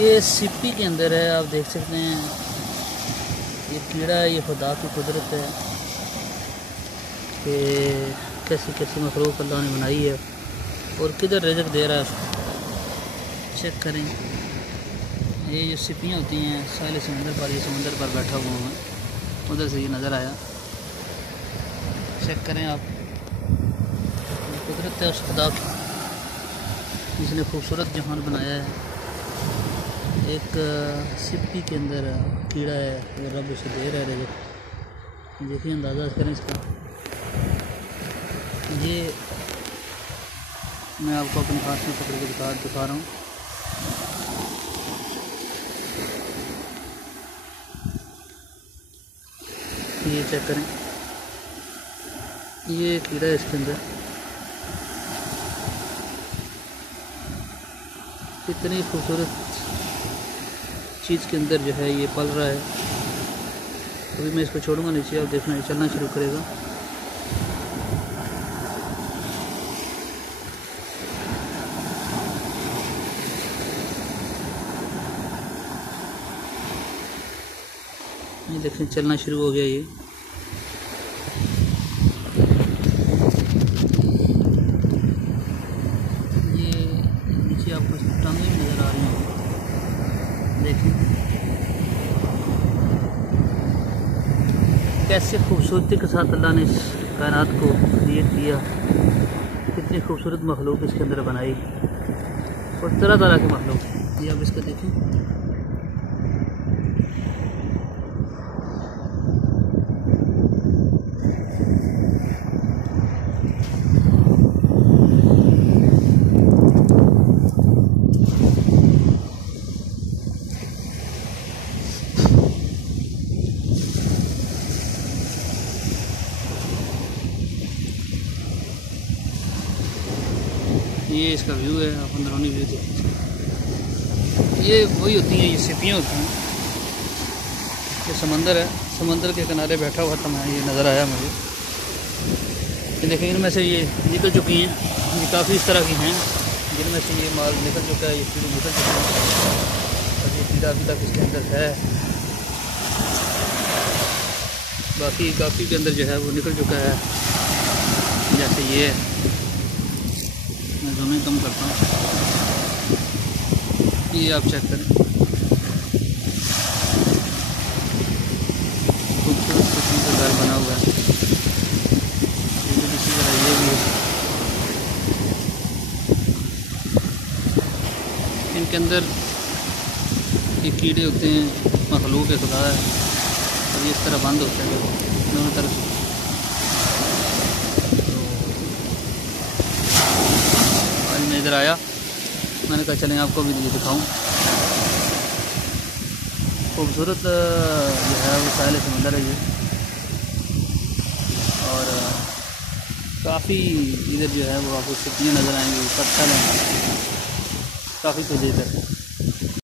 ये सिप्पी के अंदर है, आप देख सकते हैं। ये कीड़ा है, ये खुदा की कुदरत है कि कैसी कैसी मखलूक अल्लाह ने बनाई है और किधर रिज़्क़ दे रहा है उसको। चेक करें, ये जो सिप्पियाँ होती हैं साहिल समंदर पर, ये समंदर पर बैठा हुआ है, उधर से ये नज़र आया। चेक करें आप, कुदरत है उस खुदा की जिसने खूबसूरत जहान बनाया है। एक सिप्पी के अंदर कीड़ा है, वो रब उसे दे रहा है रिज़्क़। देखिए, अंदाज़ा करें इसका। ये मैं आपको अपने हाथ में पकड़ के दिखा रहा हूँ। ये चेक करें, ये कीड़ा है इसके अंदर। कितनी खूबसूरत चीज़ के अंदर जो है ये पल रहा है। अभी मैं इसको छोड़ूंगा नीचे, आप देखना ये चलना शुरू करेगा। ये देखें, चलना शुरू हो गया। ये नीचे आपको टांगें भी नज़र आ रही हैं। देखें कैसे खूबसूरती के साथ अल्लाह ने इस कायनात को क्रिएट किया। कितनी खूबसूरत मखलूक इसके अंदर बनाई और तरह तरह की मखलूक। ये आप इसको देखें, ये इसका व्यू है। आप अंदरूनी व्यू देखिए। ये वही होती हैं, ये सिप्पियाँ होती हैं। ये समंदर है, समंदर के किनारे बैठा हुआ था मैं, ये नज़र आया मुझे। ये देखें, इनमें से ये निकल चुकी हैं। ये काफ़ी इस तरह की हैं जिनमें से ये माल निकल चुका है, ये कीड़े निकल चुके हैं और ये कीड़ा अभी तक इसके अंदर है। बाकी काफ़ी के अंदर जो है वो निकल चुका है। जैसे ये मैं जूमिंग कम करता हूँ, ये आप चेक करें। खूबसूरत किस्म का घर बना हुआ है। इसी तरह ये भी है। इनके अंदर ये कीड़े होते हैं, मखलूक खुदा है और ये इस तरह बंद होते हैं दोनों तरफ से। मैं इधर आया, मैंने कहा चलें आपको भी ये दिखाऊं। खूबसूरत जो है वो साहिल समंदर है ये, और काफ़ी इधर जो है वो आपको सिप्पियाँ नज़र आएंगी, पत्थर हैं काफ़ी कुछ इधर।